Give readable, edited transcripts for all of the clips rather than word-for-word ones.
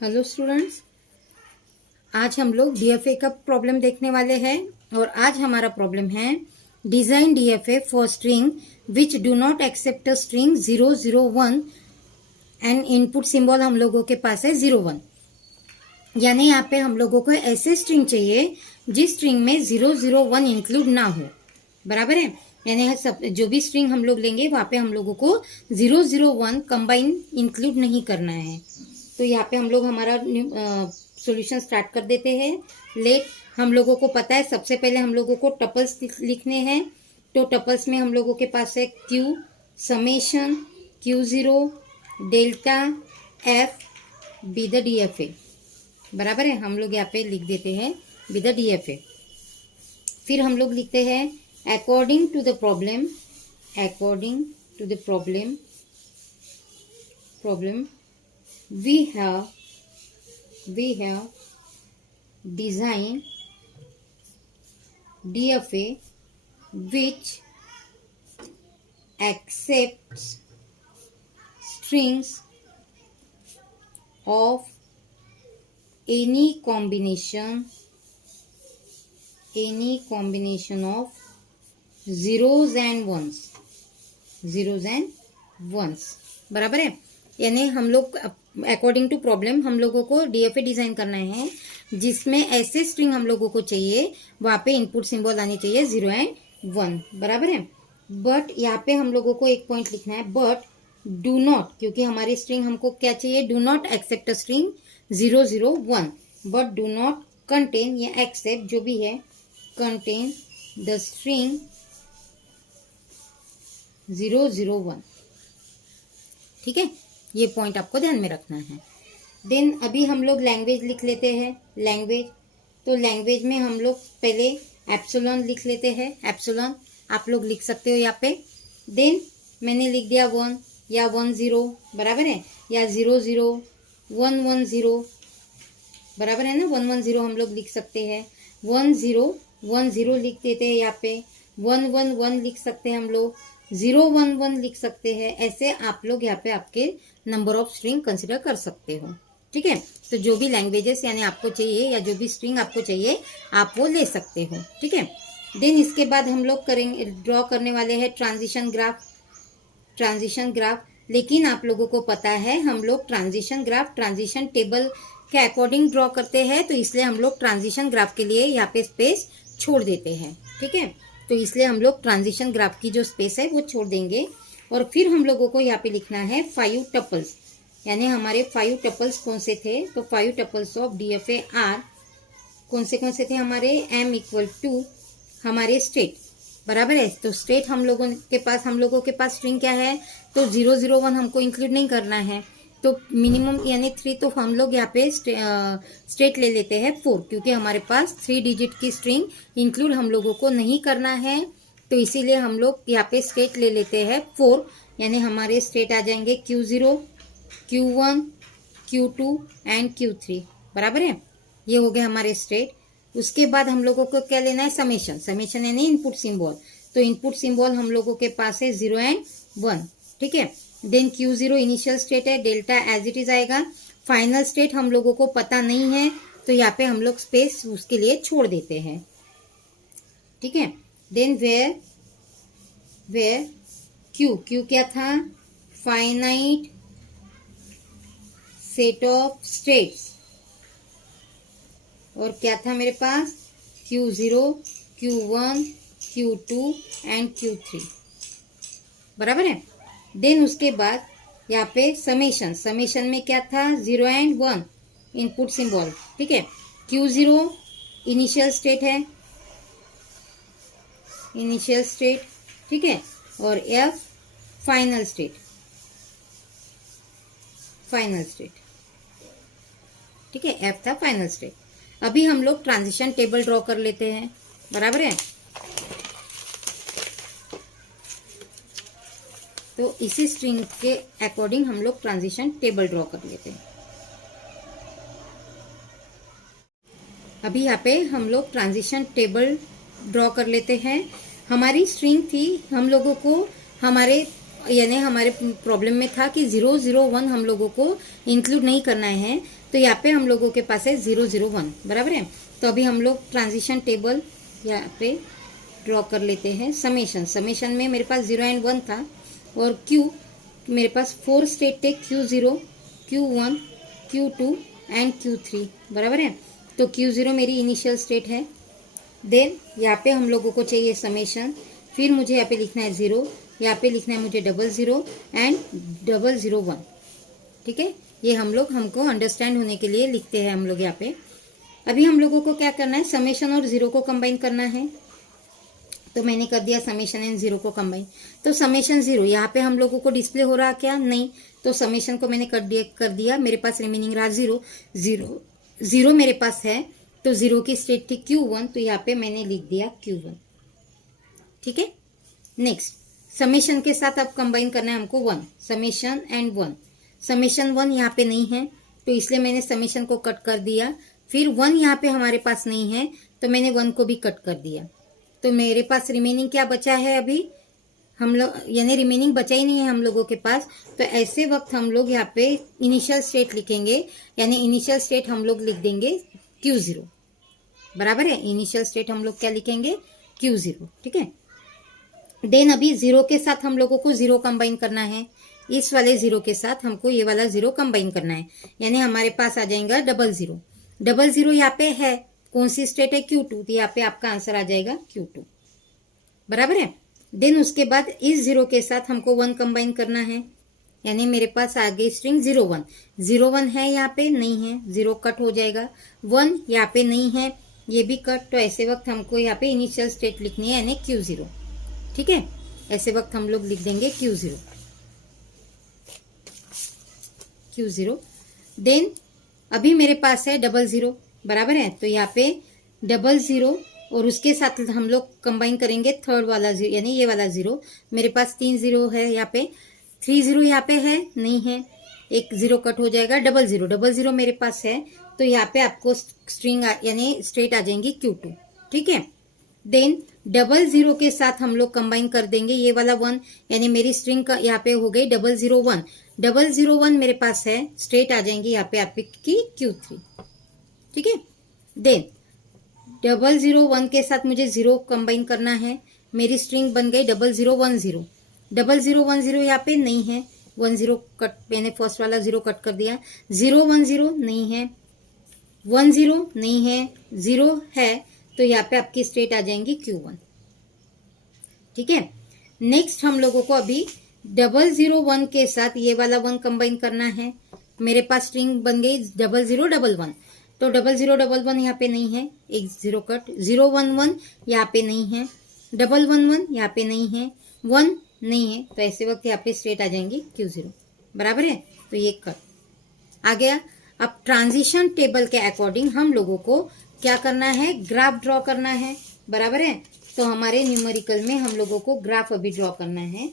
Hello students, आज हम लोग डीएफए का प्रॉब्लम देखने वाले हैं और आज हमारा प्रॉब्लम है design DFA for string which do not accept a string 001 and input symbol हम लोगों के पास है 01। यानी यहाँ पे हम लोगों को ऐसे स्ट्रिंग चाहिए जिस स्ट्रिंग में 001 इंक्लूड ना हो। बराबर है, यानी सब जो भी स्ट्रिंग हम लोग लेंगे वहां पे हम लोगों को 001 कंबाइन इंक्लूड नहीं करना है। तो यहाँ पे हम लोग हमारा सॉल्यूशन स्टार्ट कर देते हैं। लेट हम लोगों को पता है सबसे पहले हम लोगों को टपल्स लिखने हैं। तो टपल्स में हम लोगों के पास है Q summation Q0 delta F be the DFA. बराबर है, हम लोग यहाँ पे लिख देते हैं बी द डीएफए। फिर हम लोग लिखते हैं according to the problem we have designed DFA which accepts strings of any combination of zeros and ones। बराबर है, यानी हम लोग अकॉर्डिंग टू प्रॉब्लम हम लोगों को डीएफए डिजाइन करना है जिसमें ऐसे स्ट्रिंग हम लोगों को चाहिए वहां पे इनपुट सिंबल आने चाहिए 0 एंड 1। बराबर है, बट यहाँ पे हम लोगों को एक पॉइंट लिखना है, बट डू नॉट, क्योंकि हमारी स्ट्रिंग हमको क्या चाहिए, do not accept a string 001 but do not contain या एक्सेप्ट जो भी है कंटेन द स्ट्रिंग 001। ठीक है, ये पॉइंट आपको ध्यान में रखना है। देन अभी हम लोग लैंग्वेज लिख लेते हैं। लैंग्वेज, तो लैंग्वेज में हम लोग पहले एप्सिलॉन लिख लेते हैं। एप्सिलॉन आप लोग लिख सकते हो यहाँ पे। देन मैंने लिख दिया 1 या 10, बराबर है, या 00 110, बराबर है ना, 110 हम लोग लिख सकते हैं। 1010 लिख देते हैं यहाँ पे। 111 लिख सकते हैं हम लोग, 011 लिख सकते हैं। ऐसे आप लोग यहाँ पे आपके नंबर ऑफ स्ट्रिंग कंसिडर कर सकते हो। ठीक है, तो जो भी लैंग्वेजेस यानी आपको चाहिए या जो भी स्ट्रिंग आपको चाहिए आप वो ले सकते हो। ठीक है, देन इसके बाद हम लोग करेंगे, ड्रॉ करने वाले हैं ट्रांजिशन ग्राफ। लेकिन आप लोगों को पता है हम लोग ट्रांजिशन ग्राफ ट्रांजिशन टेबल के अकॉर्डिंग ड्रॉ करते हैं, तो इसलिए हम लोग ट्रांजिशन ग्राफ के लिए यहाँ पे स्पेस छोड़ देते हैं। ठीक है, तो इसलिए हम लोग ट्रांजिशन ग्राफ की जो स्पेस है वो छोड़ देंगे। और फिर हम लोगों को यहाँ पे लिखना है 5 टपल्स, यानी हमारे 5 टपल्स कौन से थे, तो 5 टपल्स ऑफ डीएफए आर कौन से थे हमारे, m = हमारे स्टेट। बराबर है, तो स्टेट हम लोगों के पास स्ट्रिंग क्या है, तो 001 हमको इंक्लूड नहीं करना है, तो मिनिमम यानी 3, तो हम लोग यहाँ पे स्टेट ले लेते हैं 4, क्योंकि हमारे पास 3 डिजिट की स्ट्रिंग इंक्लूड हम लोगों को नहीं करना है, तो इसीलिए हम लोग यहाँ पे स्टेट ले लेते हैं 4। यानी हमारे स्टेट आ जाएंगे Q0 Q1 Q2 and Q3। बराबर है, ये हो गए हमारे स्टेट। उसके बाद हम लोगों को क्या लेना है, समेशन यानी इनपुट सिंबल। तो इनपुट सिंबल हम लोगों के पास है 0 एंड 1। ठीक है, देन Q0 इनिशियल स्टेट है, डेल्टा एज इट इज आएगा। फाइनल स्टेट हम लोगों को पता नहीं है, तो यहाँ पे हम लोग स्पेस उसके लिए छोड़ देते हैं। ठीक है, देन वेयर क्यू क्या था, फाइनाइट सेट ऑफ स्टेट्स, और क्या था मेरे पास Q0 Q1 Q2 and Q3। बराबर है, देन उसके बाद यहाँ पे समेशन में क्या था, 0 एंड 1 इनपुट सिंबल। ठीक है, Q0 इनिशियल स्टेट है, ठीक है, और F फाइनल स्टेट। ठीक है, F था फाइनल स्टेट। अभी हम लोग ट्रांजिशन टेबल ड्रॉ कर लेते हैं। बराबर है, तो इसी स्ट्रिंग के अकॉर्डिंग हम लोग ट्रांजिशन टेबल ड्रॉ कर लेते हैं। अभी यहाँ पे हम लोग ट्रांजिशन टेबल ड्रॉ कर लेते हैं। हमारी स्ट्रिंग थी, हम लोगों को हमारे यानी हमारे प्रॉब्लम में था कि 001 हम लोगों को इंक्लूड नहीं करना है, तो यहाँ पे हम लोगों के पास है 001, बराबर है। तो अभी हम लोग ट्रांजिशन टेबल यहाँ पे ड्रॉ कर लेते हैं। समेशन, समेशन में मेरे पास 0 एंड 1 था, और क्यू मेरे पास 4 स्टेट थे, Q0, Q1, Q2 and Q3, बराबर है। तो Q0 मेरी इनिशियल स्टेट है। देन यहाँ पे हम लोगों को चाहिए समेशन, फिर मुझे यहाँ पे लिखना है 0, यहाँ पे लिखना है मुझे 00 एंड 001, ठीक है। ये हम लोग हमको अंडरस्टैंड होने के लिए लिखते हैं हम लोग यहाँ पे। अभी हम लोगों को क्या करना है, समेशन और 0 को कंबाइन करना है। तो मैंने कर दिया समेशन एंड 0 को कंबाइन। तो समेशन 0 यहाँ पे हम लोगों को डिस्प्ले हो रहा क्या, नहीं। तो समेशन को मैंने कर दिया, मेरे पास रिमेनिंग रहा 0, 0 मेरे पास है। तो 0 की स्टेट थी Q1, तो यहाँ पे मैंने लिख दिया Q1, ठीक है। नेक्स्ट समेशन के साथ अब कंबाइन करना है हमको 1, समेशन एंड 1। समेशन 1 यहाँ पे नहीं है, तो इसलिए मैंने समेशन को कट कर दिया। फिर 1 यहाँ पे हमारे पास नहीं है, तो मैंने 1 को भी कट कर दिया। तो मेरे पास रिमेनिंग क्या बचा है अभी, हम लोग यानी रिमेनिंग बचा ही नहीं है हम लोगों के पास। तो ऐसे वक्त हम लोग यहाँ पे इनिशियल स्टेट लिखेंगे, यानी इनिशियल स्टेट हम लोग लिख देंगे Q0, बराबर है। इनिशियल स्टेट हम लोग क्या लिखेंगे, Q0, ठीक है। देन अभी 0 के साथ हम लोगों को 0 कंबाइन करना है। इस वाले 0 के साथ हमको ये वाला 0 कंबाइन करना है, यानी हमारे पास आ जाएगा 00। 00 यहाँ पे है, कौन सी स्टेट है, Q2, तो यहाँ पे आपका आंसर आ जाएगा Q2, बराबर है। देन उसके बाद इस 0 के साथ हमको 1 कंबाइन करना है, यानी मेरे पास आ गई स्ट्रिंग 01। 01 है यहाँ पे, नहीं है, 0 कट हो जाएगा। 1 यहाँ पे नहीं है, ये भी कट। तो ऐसे वक्त हमको यहाँ पे इनिशियल स्टेट लिखनी है, यानी Q0, ठीक है। ऐसे वक्त हम लोग लिख देंगे Q0, Q0। देन अभी मेरे पास है 00, बराबर है। तो यहाँ पे 00 और उसके साथ हम लोग कंबाइन करेंगे थर्ड वाला 0, यानी ये वाला 0। मेरे पास 3 0 है यहाँ पे, 3 0 यहाँ पे है, नहीं है, एक 0 कट हो जाएगा। 00 मेरे पास है, तो यहाँ पे आपको स्ट्रिंग यानी स्ट्रेट आ जाएंगी Q2, ठीक है। देन 00 के साथ हम लोग कंबाइन कर देंगे ये वाला 1, यानी मेरी स्ट्रिंग का यहाँ पे हो गई 001। 001 मेरे पास है, स्ट्रेट आ जाएंगी यहाँ पे आपकी Q3, ठीक है। देन 001 के साथ मुझे 0 कंबाइन करना है, मेरी स्ट्रिंग बन गई 0010। 0010 यहाँ पे नहीं है, 10 कट, मैंने फर्स्ट वाला 0 कट कर दिया। 010 नहीं है, 10 नहीं है, 0 है, तो यहाँ पे आपकी स्टेट आ जाएंगी Q1, ठीक है। नेक्स्ट हम लोगों को अभी 001 के साथ ये वाला 1 कंबाइन करना है। मेरे पास स्ट्रिंग बन गई 0011। तो 0011 यहाँ पे नहीं है, एक 0 कट। 011 यहाँ पे नहीं है, 111 यहाँ पे नहीं है, 1 नहीं है, तो ऐसे वक्त यहाँ पे स्ट्रेट आ जाएंगी Q0, बराबर है। तो ये कट आ गया। अब ट्रांजिशन टेबल के अकॉर्डिंग हम लोगों को क्या करना है, ग्राफ ड्रॉ करना है, बराबर है। तो हमारे न्यूमेरिकल में हम लोगों को ग्राफ अभी ड्रॉ करना है,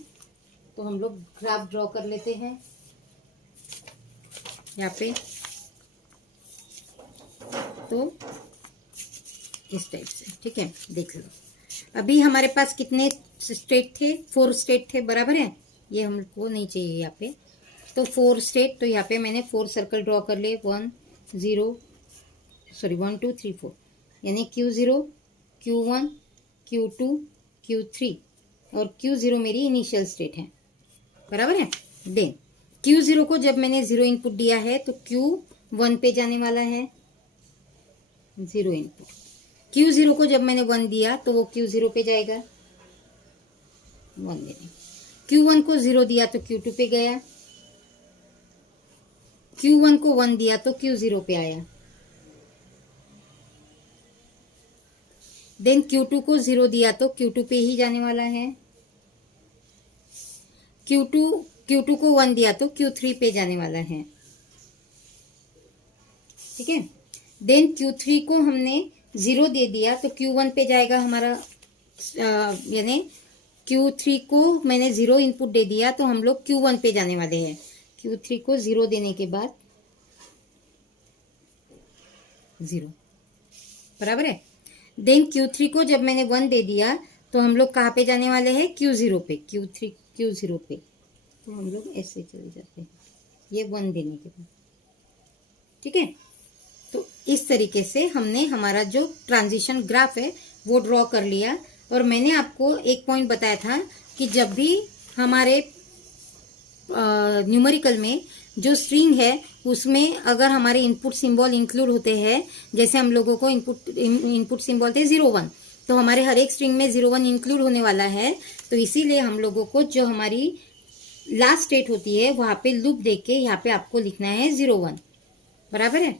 तो हम लोग ग्राफ ड्रॉ कर लेते हैं यहाँ पे। तो इस टाइप से, ठीक है, देख लो। अभी हमारे पास कितने स्टेट थे, 4 स्टेट थे, बराबर है। ये हमको नहीं चाहिए यहाँ पे, तो 4 स्टेट। तो यहाँ पे मैंने 4 सर्कल ड्रॉ कर लिए, 1 2 3 4, यानी Q0, Q1, Q2, Q3 और Q0 मेरी इनिशियल स्टेट है, बराबर है। देन Q0 को जब मैंने 0 इनपुट दिया है, तो Q1 पे जाने वाला है 0 इनपुट। Q0 को जब मैंने 1 दिया, तो वो Q0 पे जाएगा, 1 देने। Q1 को 0 दिया तो Q2 पे गया, Q1 को 1 दिया तो Q0 पे आया। देन Q2 को 0 दिया तो Q2 पे ही जाने वाला है। Q2 को 1 दिया तो Q3 पे जाने वाला है, ठीक है। देन Q3 को हमने 0 दे दिया तो Q1 पे जाएगा हमारा, यानी Q3 को मैंने 0 इनपुट दे दिया तो हम लोग Q1 पे जाने वाले हैं। Q3 को 0 देने के बाद 0, बराबर है। देन Q3 को जब मैंने 1 दे दिया तो हम लोग कहाँ पे जाने वाले हैं, Q0 पे, Q0 पे, तो हम लोग ऐसे चले जाते हैं, ये 1 देने के बाद। ठीक है, तो इस तरीके से हमने हमारा जो ट्रांजिशन ग्राफ है वो ड्रॉ कर लिया। और मैंने आपको एक पॉइंट बताया था कि जब भी हमारे न्यूमेरिकल में जो स्ट्रिंग है उसमें अगर हमारे इनपुट सिंबल इंक्लूड होते हैं, जैसे हम लोगों को इनपुट सिंबल थे 0 1, तो हमारे हर एक स्ट्रिंग में 0 1 इंक्लूड होने वाला है। तो इसीलिए हम लोगों को जो हमारी लास्ट स्टेट होती है वहां पे लूप देके के यहाँ पे आपको लिखना है 0 1। बराबर है,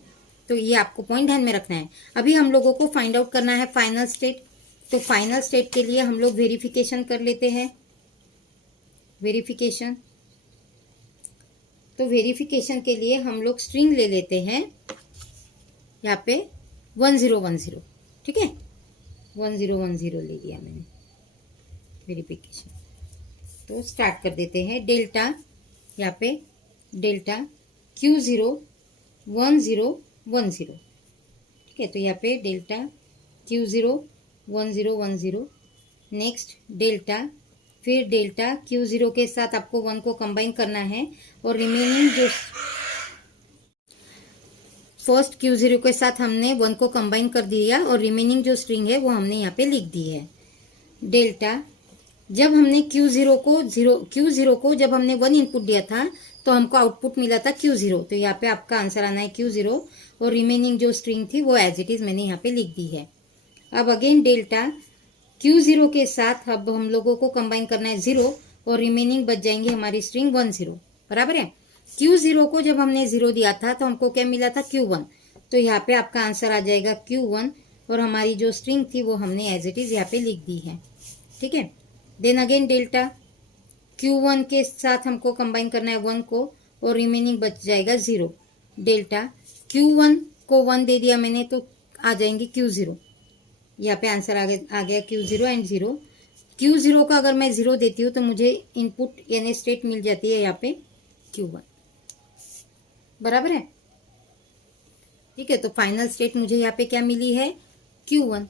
तो ये आपको पॉइंट ध्यान में रखना है। अभी हम लोगों को फाइंड आउट करना है फाइनल स्टेट। तो फाइनल स्टेट के लिए हम लोग वेरिफिकेशन कर लेते हैं, वेरिफिकेशन। तो वेरिफिकेशन के लिए हम लोग स्ट्रिंग ले लेते हैं यहाँ पे 1010। ठीक है, 1010 ले लिया मैंने वेरिफिकेशन। तो स्टार्ट कर देते हैं डेल्टा, यहाँ पे डेल्टा Q0 1010। ठीक है, तो यहाँ पे डेल्टा Q0 1010। नेक्स्ट डेल्टा, फिर डेल्टा Q0 के साथ आपको 1 को कंबाइन करना है और रिमेनिंग जो फर्स्ट Q0 के साथ हमने 1 को कंबाइन कर दिया और रिमेनिंग जो स्ट्रिंग है वो हमने यहाँ पे लिख दी है। डेल्टा, जब हमने Q0 को जब हमने 1 इनपुट दिया था तो हमको आउटपुट मिला था Q0, तो यहाँ पे आपका आंसर आना है Q0 और रिमेनिंग जो स्ट्रिंग थी वो एज इट इज मैंने यहाँ पे लिख दी है। अब अगेन डेल्टा Q0 के साथ अब हम लोगों को कंबाइन करना है 0 और रिमेनिंग बच जाएंगे हमारी स्ट्रिंग 10। बराबर है, Q0 को जब हमने 0 दिया था तो हमको क्या मिला था Q1, तो यहाँ पे आपका आंसर आ जाएगा Q1 और हमारी जो स्ट्रिंग थी वो हमने एज इट इज यहाँ पे लिख दी है। ठीक है, देन अगेन डेल्टा Q1 के साथ हमको कंबाइन करना है 1 को और रिमेनिंग बच जाएगा 0। डेल्टा Q1 को 1 दे दिया मैंने तो आ जाएंगे Q0, यहाँ पे आंसर आ गया Q0 एंड 0। Q0 का अगर मैं 0 देती हूँ तो मुझे इनपुट यानी स्टेट मिल जाती है यहाँ पे Q1। बराबर है, ठीक है, तो फाइनल स्टेट मुझे यहाँ पे क्या मिली है Q1।